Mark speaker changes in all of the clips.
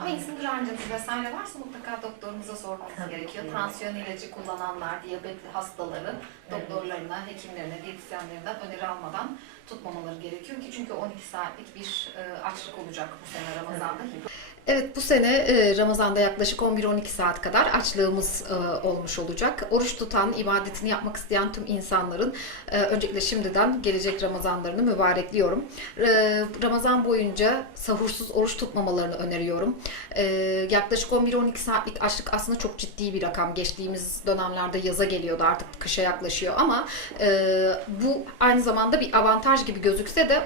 Speaker 1: Ama insulin direnciniz vesaire varsa mutlaka doktorunuza sormanız
Speaker 2: Tabii
Speaker 1: gerekiyor.
Speaker 2: ki.
Speaker 1: Tansiyon ilacı kullananlar, diyabetli hastaları doktorlarına, hekimlerine, diyetisyenlerinden öneri almadan tutmamaları gerekiyor ki çünkü 12 saatlik bir e, açlık olacak bu sene Ramazan'da. Evet bu sene e, Ramazan'da yaklaşık 11-12 saat kadar açlığımız e, olmuş olacak. Oruç tutan, ibadetini yapmak isteyen tüm insanların e, öncelikle şimdiden gelecek Ramazanlarını mübarekliyorum. Ramazan boyunca sahursuz oruç tutmamalarını öneriyorum. Yaklaşık 11-12 saatlik açlık aslında çok ciddi bir rakam. Geçtiğimiz dönemlerde yaza geliyordu artık kışa yaklaşıyor ama bu aynı zamanda bir avantaj gibi gözükse de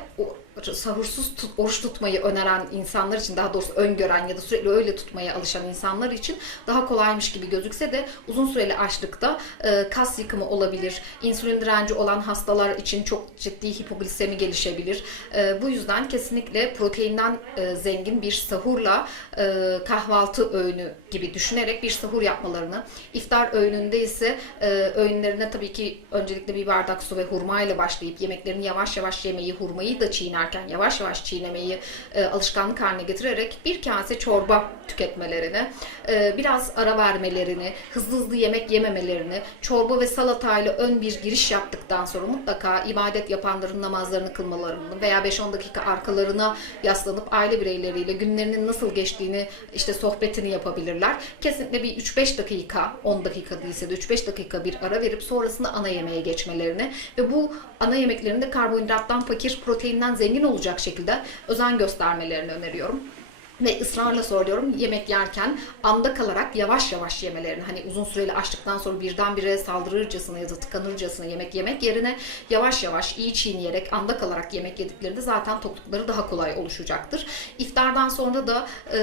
Speaker 1: sahursuz tut, oruç tutmayı öneren insanlar için daha doğrusu öngören ya da sürekli öyle tutmaya alışan insanlar için daha kolaymış gibi gözükse de uzun süreli açlıkta e, kas yıkımı olabilir. İnsülin direnci olan hastalar için çok ciddi hipoglisemi gelişebilir. E, bu yüzden kesinlikle proteinden e, zengin bir sahurla e, kahvaltı öğünü gibi düşünerek bir sahur yapmalarını, iftar öğününde ise e, öğünlerine tabii ki öncelikle bir bardak su ve hurma ile başlayıp yemeklerini yavaş yavaş yemeyi, hurmayı da çiğnerken yavaş yavaş çiğnemeyi e, alışkanlık haline getirerek bir kase çorba tüketmelerini, e, biraz ara vermelerini, hızlı hızlı yemek yememelerini, çorba ve salatayla ön bir giriş yaptıktan sonra mutlaka ibadet yapanların namazlarını kılmalarını veya 5-10 dakika arkalarına yaslanıp aile bireyleriyle günlerinin nasıl geçtiğini işte sohbetini yapabilirler. Kesinlikle bir 3-5 dakika, 10 dakika değilse de 3-5 dakika bir ara verip sonrasında ana yemeğe geçmelerini ve bu ana yemeklerinde karbonhidrattan fakir, proteinden zengin olacak şekilde özen göstermelerini öneriyorum. Ve ısrarla soruyorum yemek yerken anda kalarak yavaş yavaş yemelerini hani uzun süreli açlıktan sonra birdenbire saldırırcasına ya da tıkanırcasına yemek yemek yerine yavaş yavaş iyi çiğneyerek anda kalarak yemek yediklerinde zaten toklukları daha kolay oluşacaktır. İftardan sonra da e,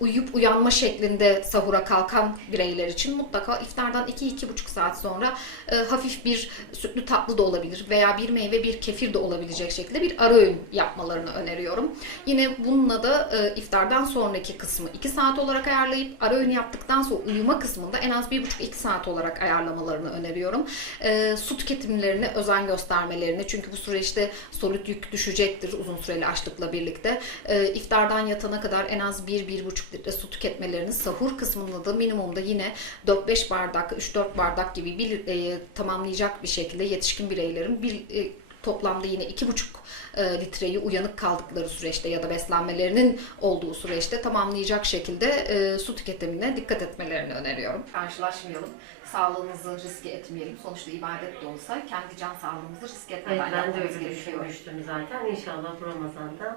Speaker 1: uyuyup uyanma şeklinde sahura kalkan bireyler için mutlaka iftardan 2-2,5 saat sonra e, hafif bir sütlü tatlı da olabilir veya bir meyve bir kefir de olabilecek şekilde bir ara öğün yapmalarını öneriyorum. Yine bununla da e, iftardan sonraki kısmı 2 saat olarak ayarlayıp ara öğün yaptıktan sonra uyuma kısmında en az 1,5-2 saat olarak ayarlamalarını öneriyorum. E, su tüketimlerine özen göstermelerini çünkü bu süreçte solut yük düşecektir uzun süreli açlıkla birlikte. E, iftardan yatana kadar en az 1-1,5 litre su tüketmelerini sahur kısmında da minimumda yine 4-5 bardak, 3-4 bardak gibi bir e, tamamlayacak bir şekilde yetişkin bireylerin bir e, toplamda yine 2,5 e, litreyi uyanık kaldıkları süreçte ya da beslenmelerinin olduğu süreçte tamamlayacak şekilde e, su tüketimine dikkat etmelerini öneriyorum. Karşılaşmayalım, sağlığımızı riske etmeyelim. Sonuçta ibadet de olsa kendi can sağlığımızı riske
Speaker 2: Evet,
Speaker 1: etmeden
Speaker 2: ben de öyle
Speaker 1: gerekiyor.
Speaker 2: düşünmüştüm zaten. İnşallah bu Ramazan'da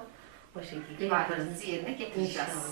Speaker 2: o şekilde yaparız.
Speaker 1: İbadetimizi yerine getireceğiz.
Speaker 2: İnşallah.